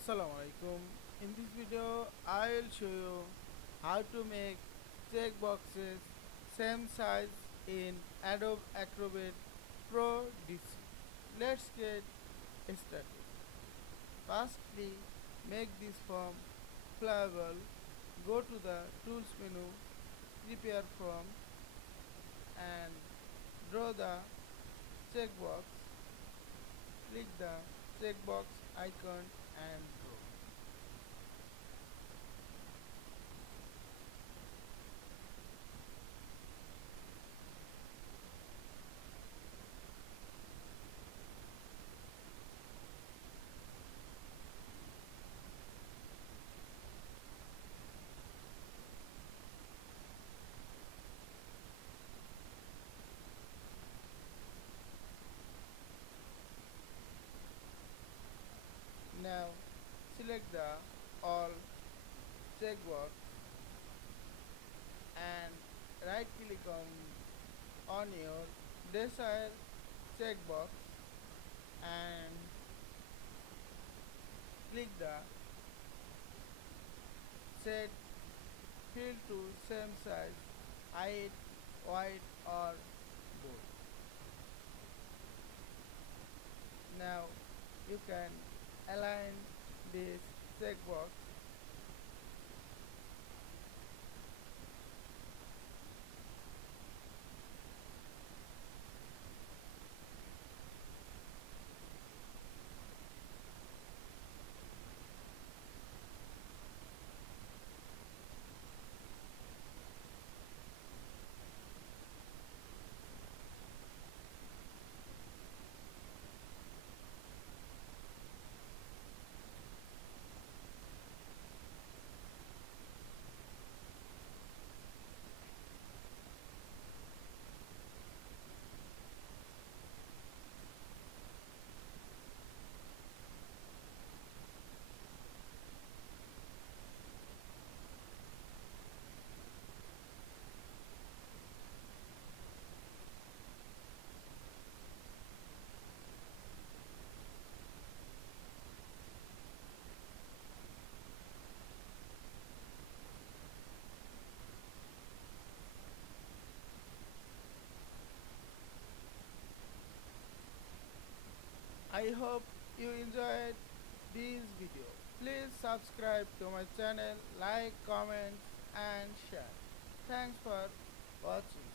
Assalamu Alaikum. In this video, I will show you how to make checkboxes same size in Adobe Acrobat Pro DC. Let's get started. Firstly, make this form flyable. Go to the Tools menu, Prepare From, and draw the checkbox. Click the checkbox icon and draw. Now select the all checkbox and right click on your desired checkbox and click the set fill to same size, height, white or bold. Now you can align this checkbox. I hope you enjoyed this video. Please subscribe to my channel, like, comment and share. Thanks for watching.